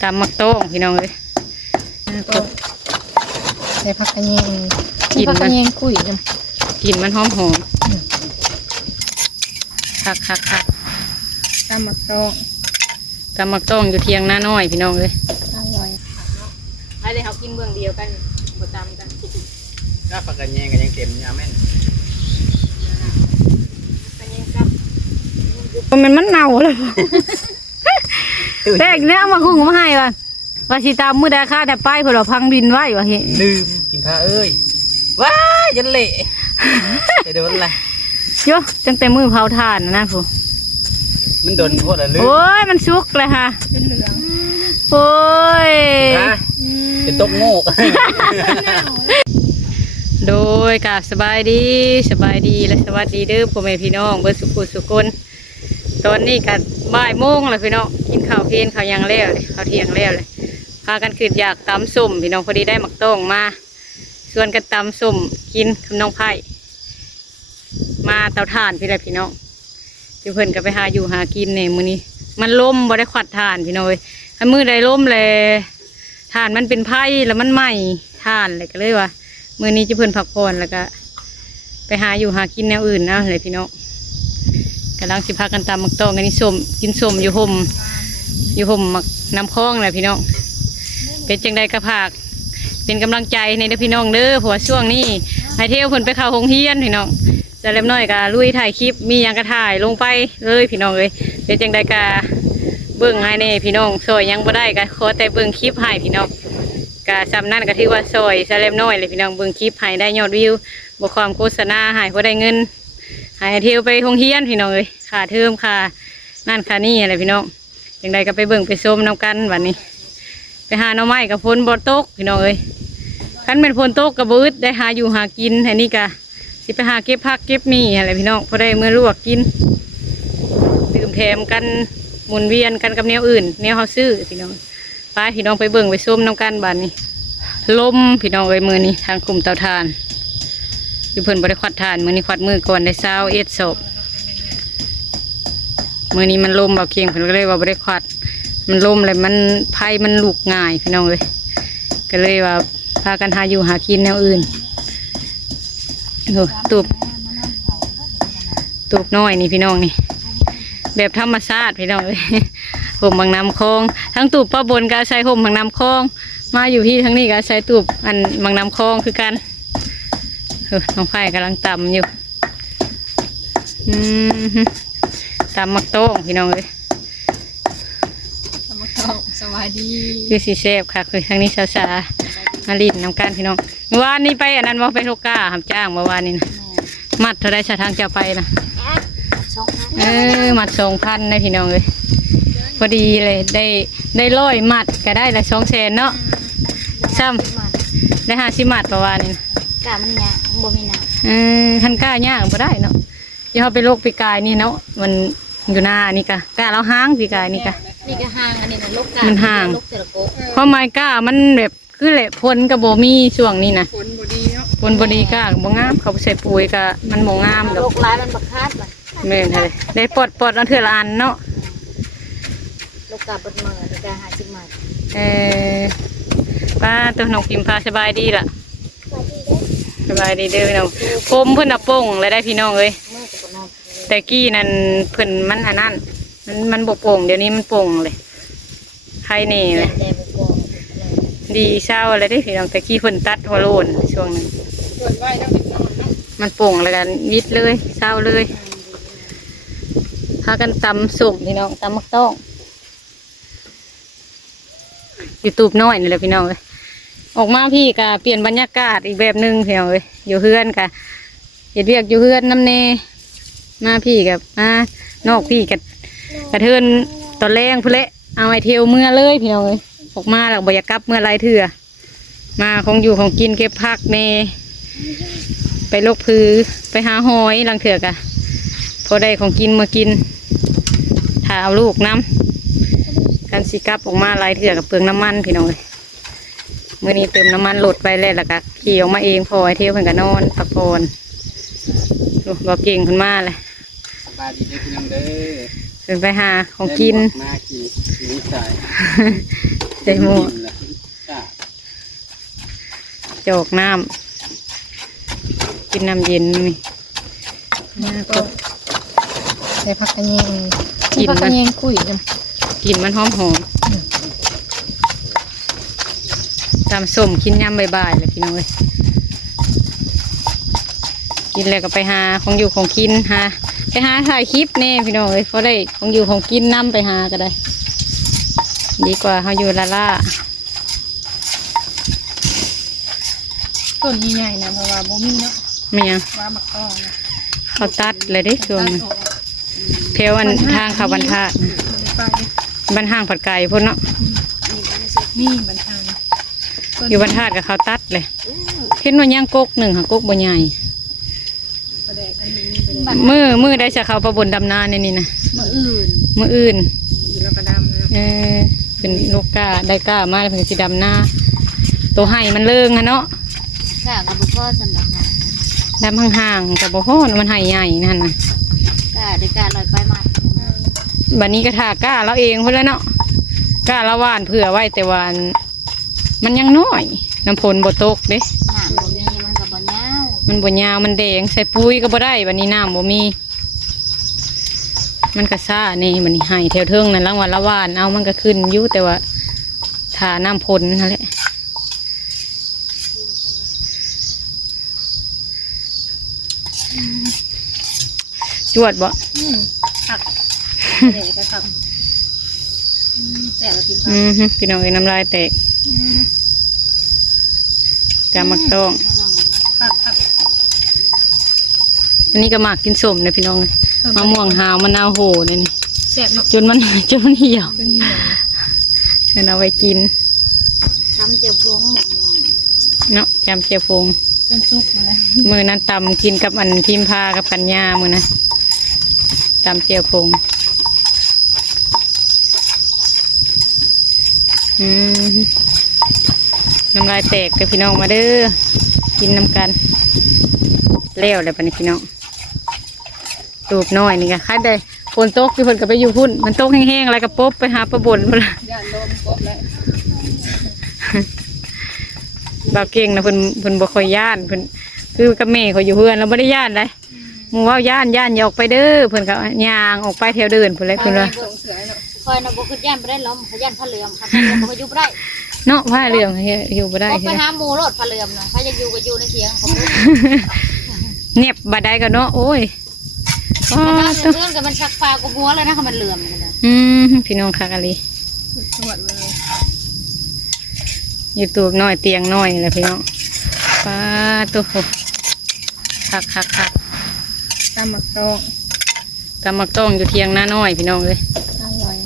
ตำมักโต้งพี่น้องเลยใส่ผักกระเยงกินผักกระเยงคุยน้ำกินมันหอมคักตำมักโต้งอยู่เทียงหน้าน้อยพี่น้องเลยอร่อยให้เลยเขากินเบื้องเดียวกันบดตำกันก็ผักกระเยงกันยังเต็มยาแม่นมันเน่าเลยแรกเนี้ยมาคุ้งมาให้ว่ะว่าสิตามมือได้ค่าแต่ป้ายเผื่อพังดินไว้ว่ะเฮ้ลืมกินข้าเอ้ยว้ายันเละเดี๋ยวอะไรโย่ตั้งแต่มือเผาถ่านนะผู้มันโดนพวกอะไรลืมโอ้ยมันชุกเลยค่ะเป็นเหลืองโอ้ยเป็นตกโง่โดยกับสบายดีและสวัสดีเด้อพ่อแม่พี่น้องเบอร์สุกลตอนนี้กันบ่ายโมงแล้วพี่น้องกินข้าวเพลนข้าวยังแล้วเลยข้าวเที่ยงแล้วเลยพากันขึ้นอยากตำส้มพี่น้องพอดีได้หมักต้องมาส่วนกันตำส้มกินคำน้องไผ่มาเตาถ่านพี่ไรพี่น้องพี่เพิ่นก็ไปหาอยู่หากินเนี่ยมื้อนี้มันล้มบ่ได้ขวัดถ่านพี่น้องเลยให้มือได้ล้มเลยถ่านมันเป็นไผ่แล้วมันไหม้ถ่านเลยก็เลยว่ามื้อนี้จะเพิ่นพักผ่อนแล้วก็ไปหาอยู่หากินแนวอื่นนะเลยพี่น้องกำลังสิพากันตำหมักต้องกันนี่ส้มกินส้มอยู่ห่มหมักน้ำคลองเลยพี่น้องเป็นจังใดกระพากเป็นกำลังใจในเด้อพี่น้องเด้อเพราะว่าช่วงนี้ไอเที่ยวเพิ่นไปเข้าโรงเรียนพี่น้องจะเล็บน้อยกะลุยถ่ายคลิปมียังกระถ่ายลงไปเลยพี่น้องเลยเป็นจังใดกะเบิ่งให้ในพี่น้องซอยยังบ่ได้กะขอแต่เบิ่งคลิปให้พี่น้องกะซ้ำนั่นก็ถือว่าซอยจะเล็บน้อยเลยพี่น้องเบิ่งคลิปให้ได้ยอดวิวบ่ความโฆษณาให้พอได้เงินหายเที่ยวไปโรงเรียนพี่น้องเลยค่าเทอมค่านั่นค่านี่อะไรพี่น้องอย่างใดก็ไปเบิ่งไปชมน้ำกันวันนี้ไปหาหน่อไม้กับฝนบ่ตกพี่น้องเลยคันเป็นฝนตกกับบืดได้หาอยู่หากินอันนี้กะสิไปหาเก็บผักเก็บมีอะไรพี่น้องพอได้เมื่อลวกกินดื่มแถมกันหมุนเวียนกันกับแนวอื่นแนวเขาซื้อพี่น้องไปพี่น้องไปเบิ่งไปชมน้ำกันบัดนี้ลมพี่น้องเลยมือนี้ทางกลุ่มเตาถ่านอยู่เพิ่นบริควัดทานมือนี้ควัดมือก่อนได้21 ศพมือนี้มันลมแบบเคียงเพิ่นก็เลยว่าบริควัดมันลมเลยมันไผ่มันลุกง่ายพี่น้องเลยก็เลยว่าพากันหาอยู่หากินแนวอื่นโอ้ตูบน้อยนี่พี่น้องนี่แบบธรรมชาติพี่น้องเลยห่มบางน้ำคลองทั้งตูบป้าบนก็ใช้ห่มบางน้ำคลองมาอยู่ที่ทั้งนี้ก็ใช้ตูบอันบางน้ำคลองคือกันน้องไผ่กำลังตำอยู่ตำมักโต้งพี่น้องเลยตำมักโต้งสวัสดีคือสีเซฟค่ะคือทางนี้สาวๆมาลินน้ำกันพี่น้องวานนี้ไปอันนั้นว่าไปโลกาทำจ้างเมื่อวานนี้นะมัดเท่าไรชาทางจะไปนะมัด2,000นะพี่น้องเลยพอดีเลยได้100 มัดก็ได้ละ200,000เนาะซ้ำได้50 มัดประมาณนี้นะกามันยากบ่มีน้ำทันก้ายากบ่ได้เนาะที่เขาไปโรคปีกายนี่เนาะมันอยู่หน้านี่กะก้าเราห้างปีกายนี่กะนี่ก็ห่างอันนี้นะโรคกามันห่างเพราะไม้ก้ามันแบบคือแหละพลกับโบมีช่วงนี้นะผลบดีเนาะผลบดีก้าบ่งามเขาใส่ปุ๋ยกะมันบ่งามดอกโรคร้ายมันบักคาดเลยแม่นเลยได้ปลดเอาเถื่อละอันเนาะโรคกาบดมือในการ50 มัดป้าตัวน้องพิมพาสบายดีล่ะสบายดีเด้อพี่น้องผมเพิ่นเอาป่งเลยได้พี่น้องเลยแต่กี้นั่นเพิ่นมันอันนั้นมันบกโป่งเดี๋ยวนี้มันโป่งเลยใครนี่เลยดีเศร้าอะไรได้พี่น้องแต่กี้เพิ่นตัดหัวโลนช่วงนึงมันโป่งอะไรกันวิดเลยเศร้าเลยพากันตำสุกพี่น้องตำมักต้องอยู่ตูบน้อยนี่แหละพี่น้องเลยออกมาพี่กะเปลี่ยนบรรยากาศอีกแบบนึงพี่น้องเลยอยู่เฮือนกะเห็ดเวียกอยู่เฮือนน้ำเนมาพี่กับมานอกพี่กับกระเทินตอนแรงพุ่นเละเอาไอเทียวเมื่อเลยพี่น้องเลยออกมาแล้วบอยากลับเมื่อไรเถื่อมาของอยู่ของกินเก็บผักเนไปลกพื้นไปหาหอยลังเถื่อกะพอได้ของกินมากินถ้าเอาลูกน้ำกันสิกลับออกมาไรเถื่อกับเปลืองน้ำมันพี่น้องเลยเมื่อนี้เติมน้ำมันหลดไปแล้วก็ขี่ออกมาเองพอไอเทียวเพิ่นก็นอนพักผ่อนบอกเก่งขึ้นมาเลยสบายดีเด้อพี่น้องเด้อ ขึ้นไปหาของกิน มากินนิสัย ใส่หมวกจอกน้ำกินน้ำเย็นนี่น่า ก็ ก ใส่ผักกระเยง กิน ผักก มั ระ น เยงคุยจัง กินมันหอมหอมตามส้มกินยำบ่ายๆเลยพี่น้องเอ้ยกินแล้วก็ไปหาของอยู่ของกินหาไปหาถ่ายคลิปนี่พี่น้องเอ้ยเพราะได้ของอยู่ของกินนำไปหาก็ได้ ดีกว่าเขาอยู่ละล่า ต้นใหญ่ๆนะเพราะว่าบ่มีเนาะ ไม่ยัง ว่ามักต้องนะ เขาตัดเลยได้ช่วงนี้เพลวันทางเขาบรรทัดนะ ไป บรรทางผัดไก่พุ่นเนาะ นี่บรรทาง อยู่บรรทัดกับเขาตัดเลยเห็นว่าย่างกกหนึ่งค่ะกกบ่ใหญ่ ประแดกอันนี้ไปเลย มือได้จะเขาประบนดำนาในนี่นะ มื้ออื่น มืออื่น อยู่แล้วก็ดำนะ เป็นลูกกาได้กามาแล้วเพิ่นสิดำนาตัวไห้มันเลิงฮะเนาะ ค่ะกับบุพ่อสำหรับค่ะ ดำห่างๆกับบ่ฮ้อนมันไห้ใหญ่นั่นน่ะ ค่ะได้การลอยไปมา บัดนี้ก็ทากาเราเองพุ่นแล้วเนาะกาละว่านเผื่อไว้แต่ว่ามันยังน้อยน้ำฝนบ่ตกเด้ หนามบ่มีมันก็บ่ยาว มันบ่ยาวมันแดงใส่ปุ๋ยก็บ่ได้บัดนี้น้ำบ่มี มันก็ซ่านี่บัดนี้ให้แถวเทิงนั่นรางวัลละว่านเอามันก็ขึ้นอยู่แต่ว่าถ้าน้ำฝนนั่นแหละจวดบ่ ผักเด็กก็ผักแต่ละกินผัก พี่น้องเอ้ยน้ำลายแตกจามักต้อง ผัก อันนี้ก็มากกินสมนะพี่น้องเอ้ยมะม่วงหาวมะนาวโหนี่นี่ แซ่บเนาะ จนมัน เหี่ยว เป็นเหนียว เดี๋ยวเอาไว้กิน ทำเจียวพวงหมก เนาะจำเจียวฟง เป็นซุปมาเลย มือนั้นตำกินกับอันพิมพากับปัญญามือนะตำเจียวฟงน้ำลายแตกเด้อพี่น้องมาเด้อกินน้ำกันแล้วเลยปะนี่พี่น้องตูบน้อยนี่ก็คัดได้ฝนตกที่ฝนก็ไปอยู่พุ่นมันตกแห้งๆอะไรก็ปุ๊บไปหาปลาบนพุ่นละ ย่านลมกบแล้ว บ่าวเก่งนะเพิ่นบ่ค่อยย่านเพิ่นคือกับแม่เขาอยู่เพื่อนเราบ่ได้ย่านเลยหมู่ว่าย่านอย่าออกไปเด้อเพิ่นก็ย่างออกไปแถวเดินเพิ่นเลยเพิ่นว่า ส่งเสือเนาะคอยน่ะบ่ขึ้นย่านบ่ได้ล้มขยันพระเหลือมค่ะพระเหลือมก็อยู่บ่ได้ เนาะผ้าเหลืองอยู่บ่ได้ ไป เฮ็ด หาหมู่รถพระเหลือมน่ะถ้าจะอยู่ก็อยู่ในเถียงผม เนียบบ่ได้ก็เนาะโอ้ยอ้อ ถ้า ตัว เพื่อนก็มันชักปลาก็บัวเลยนะค่ะมันเหลือมกันนะ พี่น้องคักอะลี สวัสดีเลย อยู่ตูบน้อยเตียงน้อยแหละพี่น้องป้าตัวคัก ตำหมักตอง ตำมักต้องอยู่เทียงหน้าน้อยพี่น้องเอ้ย อร่อย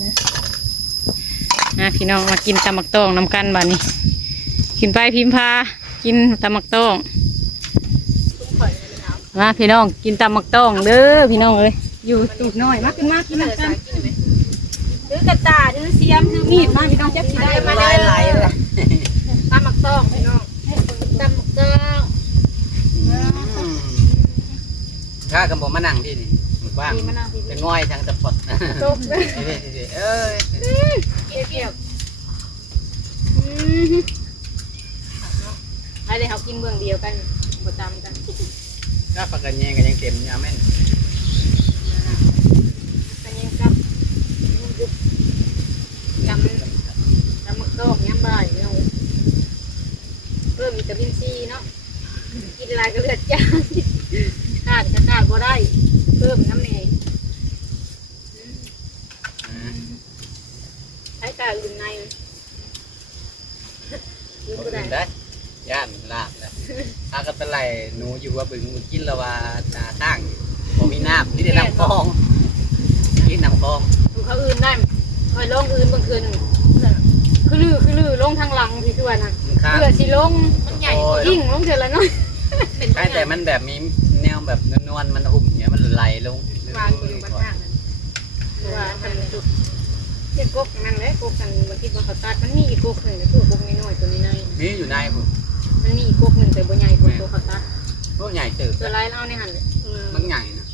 นะ พี่น้องมากินตำมักต้องนำกันบัดนี้กินไปพิมพากินตำมักต้องมาพี่น้องกินตำมักต้องเด้อพี่น้องเอ้ยอยู่ตูบน้อยมากินมากินมากันถือกระตาถือเสียมถือมีดมาพี่น้องจับสิได้มา ลายไหลเลย ตำหมักตองพี่น้องตำหมักตอง ข้ากับผมมานั่งที่นี่มันกว้างเป็นง่อยทางตะปดนะ ตกเลย เอ้ย เกี่ยวอะไรเขากินเบื้องเดียวกันบ่ตำกัน ถ้าปากกันแยงกันยังเต็มยาแม่น กันยังกับตำหมักตองยำบ่ายเนาะเพิ่มวิตามินซีเนาะกินอะไรก็เลือดจางขาดก็ขาดบ่ได้เพิ่มน้ำเหนื่อยใช้กาอื่นในกินบ่ได้ ได้ย่านลาบนะถ้าก็เป็นไรหนูอยู่ว่าบึงมึงกินละว่าตาตั้งบ่มีน้ำนี่ได้น้ำคลองกินน้ำคลอง เขาอื่นได้คอยลงอื่นบางคืนคือลือลงทางหลังที่คือว่านะ มันข้าง เพื่อสิลงมันใหญ่ยิ่งลงเท่าละน้อย ใช่แต่มันแบบมีแนวแบบนวลๆมันหุ่มเนี่ยมันไหลลง วางอยู่บนข้างนั้นว่าทำจุดเจ็บกกนั่นแหละกกกันบางทีมันเขาตัดมันมีอีกกกหนึ่งแต่ตัวกกน้อยตัวนี้น้อย มีอยู่ในผม มันมีอีกกกหนึ่งแต่บ่ใหญ่กว่าตัวเขาตัด พวกใหญ่เติบ ตัวไรเล่าในหันเลย มันใหญ่นะ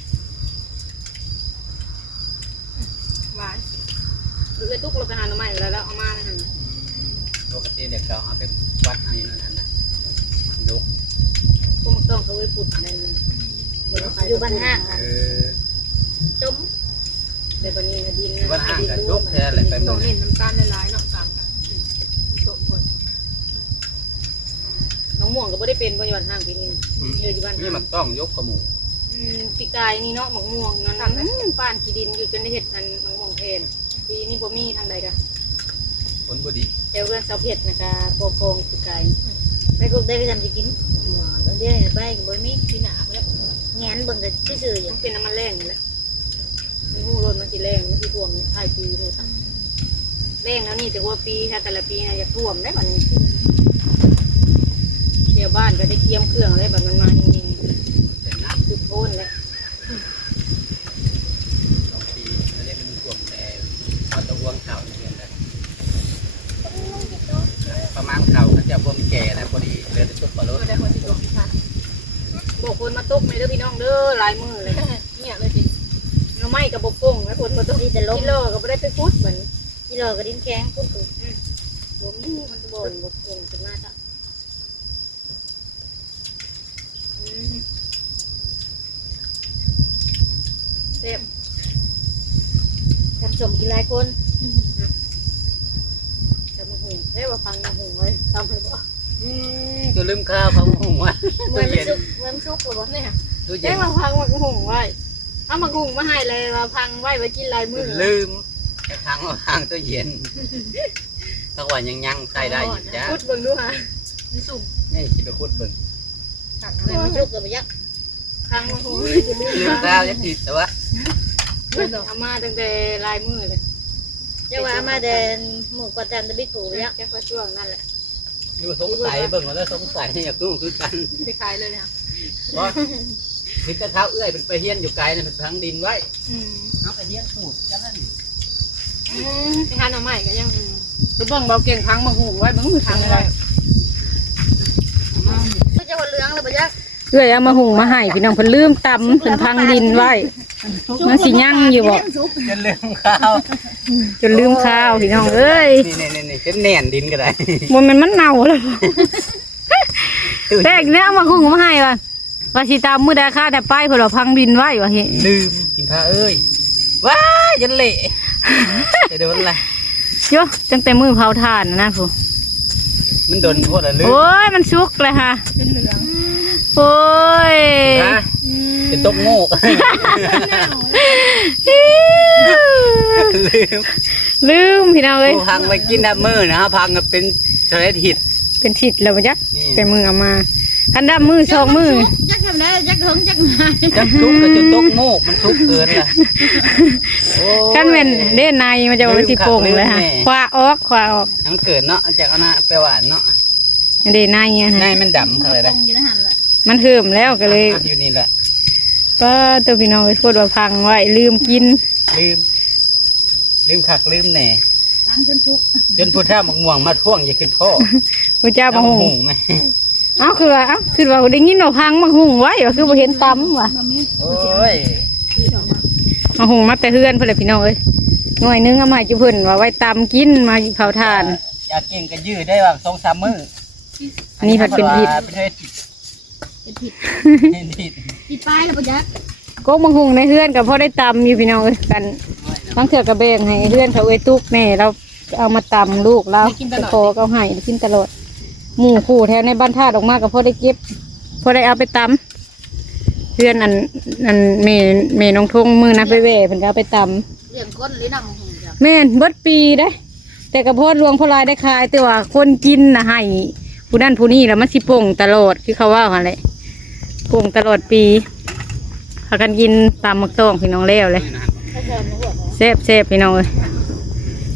ตุกเราไปหาหน่อไม้แล้วเอามาแล้วหั่น ปกติเด็กเก่าเอาไปวัดเอาอยู่นั่นนะดู พวกต้องเขาไว้ปุดในนั้นอยู่บ้านห้าง จมเดี๋ยววันนี้ดิน บ้านห้างกันยกแท้แหละไป ต้ เมื อ อง ง เห็นน้ำตาลหลายๆเนาะตามกันโตคนน้องม่วงก็ไม่ได้เป็นปัจจุบันห้างปีนี้อยู่ที่บ้าน นี่มันต้องยกกระหมู ปีกายนี่เนาะหมกม่วงนั่นป้านขี้ดินอยู่จนได้เห็ดอันหมกม่วงเพนปีนี้บ่มีทางใดกัน ผลบดี เจ้าเพื่อนสาวเพชรนะคะโกงปีกาย ไปกุกได้ก็ทำจะกินเดี๋ยวไปกับบอยมีพี่หนาไปแล้วแงนเบิ่งกันซื่อๆอ ต้ ยู่ องเป็นน้ำมันแรงนี่แหละมันหูรถมันสิแรงมันสิท่วมท้ายปีเลยตั้งแรงแล้วนี่แต่ว่าปีถ้าแต่ละปีนะอยากท่วมได้แบบนี้เที่ยวบ้านก็ได้เตรียมเครื่องอะไรแบบมันมาจริง แต่น้ ๆคือโอนเลย ำ2 ปีแล้วได้มันท่วมแต่เอาตะวงเข่าเนี่ยกันประมาณเข่าเขาจะพวกมันแก่แล้วพอดีเหลือแต่ชุดปลารถ ได้คนที่ตกที่พักบอกคนมาตกไม่เด้อพี่น้องเด้อลายมือเลยเนี่ยเลยดิเราไม่กับบกงแล้วคนมาตก นี่แต่ลม กิโลก็ไม่ได้ไปพุดเหมือน ที่เราก็ดิ้นแข็งปุ๊บ บ่มีมันก็บ่นบกงขึ้นมาจ้ะเซฟ ทำสมกินหลายคน จะมาหุงเฮ้ยว่าฟังมาหุงเลยทำให้บ่ ก็ลืมข้าวเขาหุงว่า เมื่ ตู้ อมัน เย็น สุกเมื่อมันสุกหรือเปล่า เนี่ย ตู้เย็ เฮ้ย น ว่าพังมาหุงไว้เอามาหุงมาให้เลยว่าพังไว้ไว้กินลายมือ ลืมแค่ทางว่าทางตู้เย็นถ้าว่ายังใส่ได้อยู่จ้า พุดเบิ่งดูฮะมันสุ่ม นี่สิไปคุดเบิ่ง เมื่อมันสุกก็ไปยัก พังมาหุง ลืมข้าวยังผิดแต่ว่า เอามาตั้งแต่ลายมือเลย เจ้าว่ามาเดินหมู่กว่าจันตะบิดผูไปยัก แค่ช่วงนั่นแหละ อยู่สงสัยเบิ่งแล้วสงสัยอยากรู้คือกัน ไปขายเลยเนี่ย ว่าพิจเท้าเอื้อยเป็นไปเฮียนอยู่ไกลเนี่ยเป็นทั้งดินไว้เอาไปเฮียนสูตรกันนั่น ไปหาหน่อไม้ก็ยังไปเบิ่งเบาเก่งพังมาหุงไว้เบิ่งมือพังเลย เจ้าคนเหลืองเลยไปยัก เอ้ยเอามาหุงมาให้พี่น้องเพิ่นลืมตำเพิ่นพังดินไว้มันสิยั่งอยู่บ่ จะลืมข้าว จนลืมข้าวพี่น้องเอ้ย นี่เป็นแหน่นดินก็ได้ บ่แม่นมันเน่าแล้วแรกเนี่ยเอามาหุงมาให้ว่าสิตามมื้อใดค่าแต่ป้ายเพิ่นว่าพังดินไว้ว่าเฮ็ด ลืมกินข้าวเอ้ยว้ายันเละจะโดนอะไร โยตั้งแต่มื้อเผาถ่านนะผู้ มันโดนโทษอะไรลืม โอ้ยมันสุกเลยค่ะ เป็นเหลือง โอ้ย เป็นตกโง่ลืม ลืมพี่น้องเอ้ย พังไปกินน้ำมือนะฮะพังเป็นทะเลหิด เป็นทิศแล้วบ่จักเป็นมือเอามาคันดับมือสองมือ ยักทำได้ยักเถิงยักนาย จับทุกก็จะตกโง่มันทุกเกินล่ะ คันแม่นเด่นในมันจะว่ามันสิโป่งเลยค่ะคว้าออก มันเกิดเนาะจากเอาหน้าไปหวานเนาะ เด่นในเงี้ย ใน ฮะ มันดำเท่าไหร่ ตร ได้ งอยู่ในหันแหละ มันเหิมแล้วก็เลย อยู่นี่แหละ ป้าตัวพี่น้องไปพูดว่าพังไว้ลืมกิน ลืมคักลืมแหน่ ตั้งจนสุก จนพุทธะมังม่วงมาท่วงอย่าขึ้นพ่อ พระเจ้ามาหุง ไหม เอ้าคือว่าได้ยินว่าพังมาหุงไว้ว่าคือบ่เห็นตำว่ะ โอ้ย มาหุงมาแต่เฮือนเพิ่นแหละพี่น้องเอ้ยหน่วยนึงเอามาให้จุเพิ่นว่าไว้ตำกินมาเผาถ่าน อยากกินก็ยืดได้ว่า2-3 มื้อ นี่ผัดเป็นผิด เป็นเฮ็ดผิด เป็นผิด ผิด ผิดป้ายแล้วไปยัก ก็มาหุงในเฮือนก็พอได้ตำอยู่พี่น้องเอ้ยกันบางเถื่อกระเบงให้เฮือนเขาเอ้ยตุกแน่เราเอามาตำลูกแล้วจะพอก็เอาให้กินตลอดหมู่คู่แถวในบ้านท่าดออกมาก็พอได้เก็บพอได้เอาไปตำเฮือนอันเมน้องทงมือนะไปแหว่เพิ่นก็เอาไปตำ เรื่องก้นหรือนำหูจ้ะ แม่นเบิดปีได้ แต่กระเพาะรวงพลายได้ขายแต่ว่าคนกินนะให้ผู้นั่นผู้นี่แล้วมันสิโป่งตลอดคือเขาว่าอะไรโป่งตลอดปีพากันกินตามมักต้องพี่น้องเลี้ยวเลย ถ้าเจอหนูหัว แซ่บแซ่บพี่น้องเลย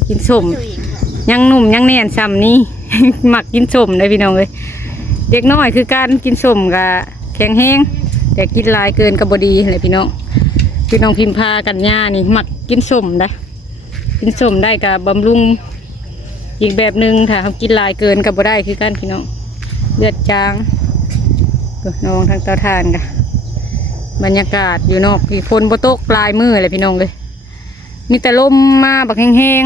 กินสม เจ้าหญิง ยังหนุ่มยังแน่นซ้ำนี่ หมักกินสมเลยพี่น้องเลยเด็กน้อยคือการกินสมกับแข็งแห้งแต่กินหลายเกินกับบดีเลยพี่น้องพี่น้องพิมพากันย่านี่หมักกินสมได้กินสมได้กับบำรุงอีกแบบหนึ่งถ้าเขากินหลายเกินกับบ่ได้คือกันพี่น้องเลือดจางน้องทางเตาถ่านกันบรรยากาศอยู่นอกพี่ฝนบ่ตกปลายมือเลยพี่น้องเลยมีแต่ลมมาบักแห้ง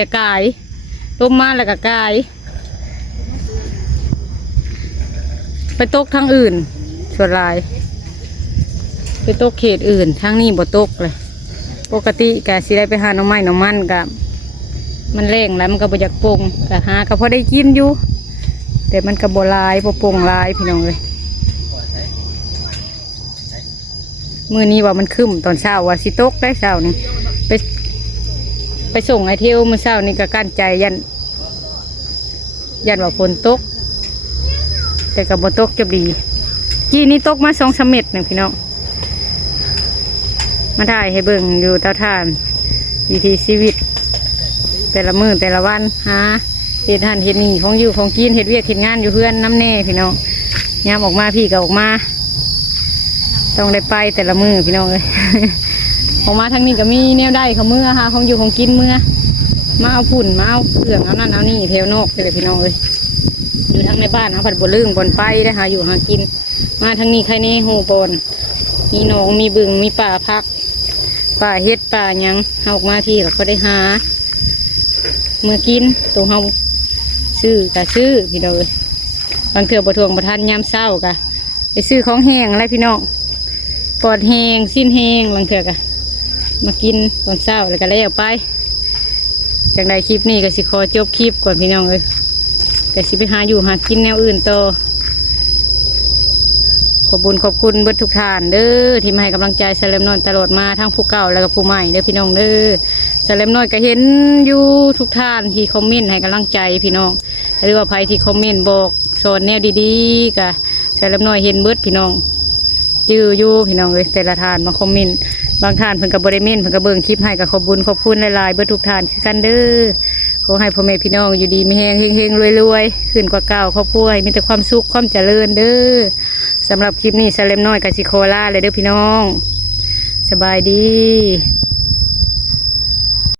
แต่กายต้มมาแล้วก็กายไปตกทางอื่นส่วนหลายไปตกเขตอื่นทางนี้บ่ตกเลยปกติกะสิได้ไปหาหน่อไม้หน่อมันกับมันแรงแล้วมันก็บ่อยากปงกะหาก็พอได้กินอยู่แต่มันก็บ่หลายบ่ปงหลายพี่น้องเลยมื้อนี้ว่ามันคึมตอนเช้าว่าสิตกได้เช้านี่ไปส่งไอเที่ยวมื้อเช้านี่ก็กั้นใจยันว่าฝนตกแต่ก็บ่ตกจะดีกี้นี้ตกมา2-3 เม็ดหนึ่งพี่น้องมาถ่ายให้เบิ่งอยู่เตาถ่านวิถีชีวิตแต่ละมื้อแต่ละวันหาเฮ็ดหันเฮ็ดนี่ของอยู่ของกินเฮ็ดเวียกเฮ็ดงานอยู่เพื่อนน้ำแน่พี่น้องยามออกมาพี่ก็ออกมาต้องได้ไปแต่ละมื้อพี่น้องเลย ออกมาทางนี้ก็มีแนวได้เขาเมื่อหาของอยู่ของกินเมื่อมาเอาผุ่นมาเอาเครื่องเอานั่นเอานี่แถวนอกเลยพี่น้องเลยอยู่ทางในบ้านเขาผัดบนเรื่องบนไฟได้หาอยู่หากินมาทางนี้ใครนี่หูบนมีหนองมีบึงมีป่าพักป่าเฮ็ดป่าหยังเอาออกมาพี่ก็ได้หาเมื่อกินตัวเฮาซื้อกะซื้อพี่น้องเลยบางเถื่อประทวงประทานยามเศร้ากะไปซื้อของแห้งอะไรพี่น้องปอดแห้งสิ้นแห้งบางเถื่อกะมากินตอนเช้าแล้วก็แล้วไปจากใดคลิปนี้ก็สิขอจบคลิปก่อนพี่น้องเลยแต่สิไปหาอยู่หากินแนวอื่นต่อขอบคุณเบิดทุกท่านเด้อที่มาให้กำลังใจสแลมน้อยตลอดมาทั้งผู้เก่าแล้วก็ผู้ใหม่เด้อพี่น้องเด้อสแลมน้อยก็เห็นอยู่ทุกท่านที่คอมเมนต์ให้กำลังใจพี่น้องหรือว่าใครที่คอมเมนต์บอกสอนแนวดีๆก็สแลมน้อยเห็นเบิดพี่น้องจื้ออยู่พี่น้องเลยแต่ละท่านมาคอมเมนต์บางท่านเพิ่นกับบริเมนเพิ่นกับเบิ่งคลิปให้กับขอบคุณหลายๆเบิดทุกท่านคือกันเด้อขอให้พ่อแม่พี่น้องอยู่ดีมีแฮงเฮงๆรวยๆขึ้นกว่าเก่าครอบครัวมีแต่ความสุขความเจริญเด้อสำหรับคลิปนี้สแลมน้อยกับซิโคล่าเลยเด้อพี่น้องสบายดี